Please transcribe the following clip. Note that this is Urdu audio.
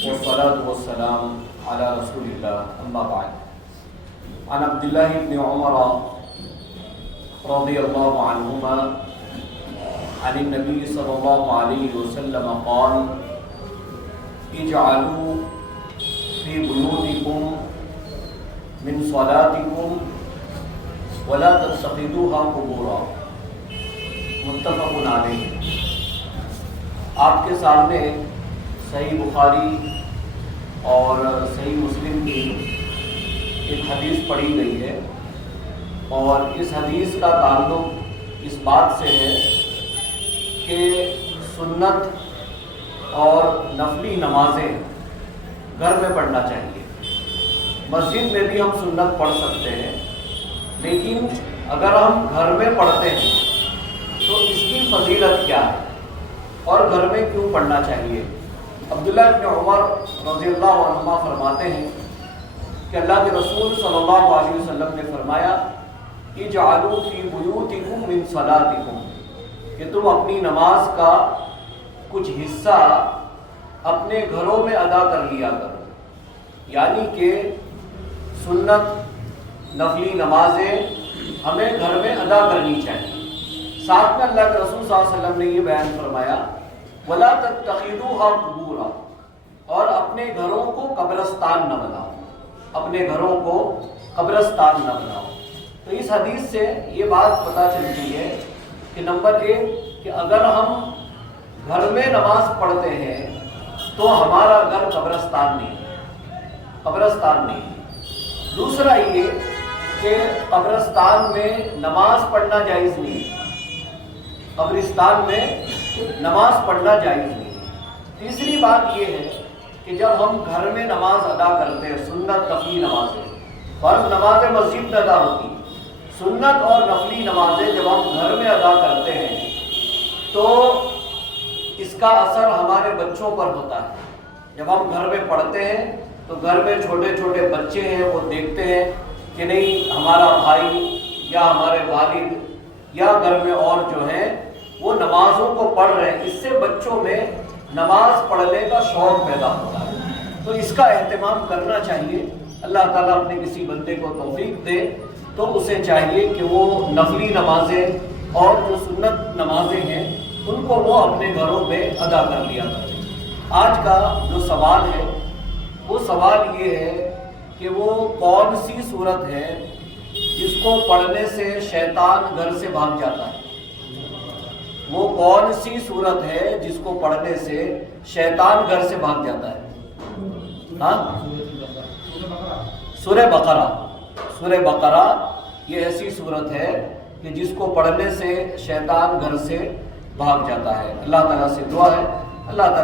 والصلاة والسلام على رسول الله أما بعد عن عبد الله بن عمر رضي الله عنهما عن النبي صلى الله عليه وسلم قال اجعلوا في بيوتكم من صلاتكم ولا تتخذوها قبورا متفق علیہ۔ آپ کے سامنے صحیح بخاری اور صحیح مسلم کی ایک حدیث پڑھی گئی ہے، اور اس حدیث کا تعلق اس بات سے ہے کہ سنت اور نفلی نمازیں گھر میں پڑھنا چاہیے۔ مسجد میں بھی ہم سنت پڑھ سکتے ہیں، لیکن اگر ہم گھر میں پڑھتے ہیں تو اس کی فضیلت کیا ہے اور گھر میں کیوں پڑھنا چاہیے؟ عبداللہ ابن عمر رضی اللہ عنہما فرماتے ہیں کہ اللہ کے رسول صلی اللہ علیہ وسلم نے فرمایا اجعلوا فی بیوتکم من صلاتکم، کہ تم اپنی نماز کا کچھ حصہ اپنے گھروں میں ادا کر لیا کرو، یعنی کہ سنت نفلی نمازیں ہمیں گھر میں ادا کرنی چاہیے۔ ساتھ میں اللہ کے رسول صلی اللہ علیہ وسلم نے یہ بیان فرمایا وَلَا تَتَّخِذُوهَا قُبُورًا، اور اپنے گھروں کو قبرستان نہ بناؤ، اپنے گھروں کو قبرستان نہ بناؤ۔ تو اس حدیث سے یہ بات پتہ چلتی ہے کہ نمبر ایک کہ اگر ہم گھر میں نماز پڑھتے ہیں تو ہمارا گھر قبرستان نہیں ہے، قبرستان نہیں ہے۔ دوسرا یہ کہ قبرستان میں نماز پڑھنا جائز نہیں ہے، قبرستان میں نماز پڑھنا جائز نہیں ہے۔ تیسری بات یہ ہے کہ جب ہم گھر میں نماز ادا کرتے ہیں، سنت نفلی نمازیں، فرض نمازیں مسجد میں ادا ہوتی ہیں، سنت اور نفلی نمازیں جب ہم گھر میں ادا کرتے ہیں تو اس کا اثر ہمارے بچوں پر ہوتا ہے۔ جب ہم گھر میں پڑھتے ہیں تو گھر میں چھوٹے چھوٹے بچے ہیں، وہ دیکھتے ہیں کہ نہیں ہمارا بھائی یا ہمارے والد یا گھر میں اور جو ہیں وہ نمازوں کو پڑھ رہے ہیں، اس سے بچوں میں نماز پڑھنے کا شوق پیدا ہوتا ہے۔ تو اس کا اہتمام کرنا چاہیے۔ اللہ تعالیٰ اپنے کسی بندے کو توفیق دے تو اسے چاہیے کہ وہ نفلی نمازیں اور جو سنت نمازیں ہیں ان کو وہ اپنے گھروں میں ادا کر لیا کرے۔ آج کا جو سوال ہے وہ سوال یہ ہے کہ وہ کون سی صورت ہے جس کو پڑھنے سے شیطان گھر سے بھاگ جاتا ہے؟ وہ کون سی صورت ہے جس کو پڑھنے سے شیطان گھر سے بھاگ جاتا ہے؟ ہاں، سورہ بقرہ۔ سورہ بقرہ یہ ایسی صورت ہے کہ جس کو پڑھنے سے شیطان گھر سے بھاگ جاتا ہے۔ اللہ تعالیٰ سے دعا ہے اللہ تعالیٰ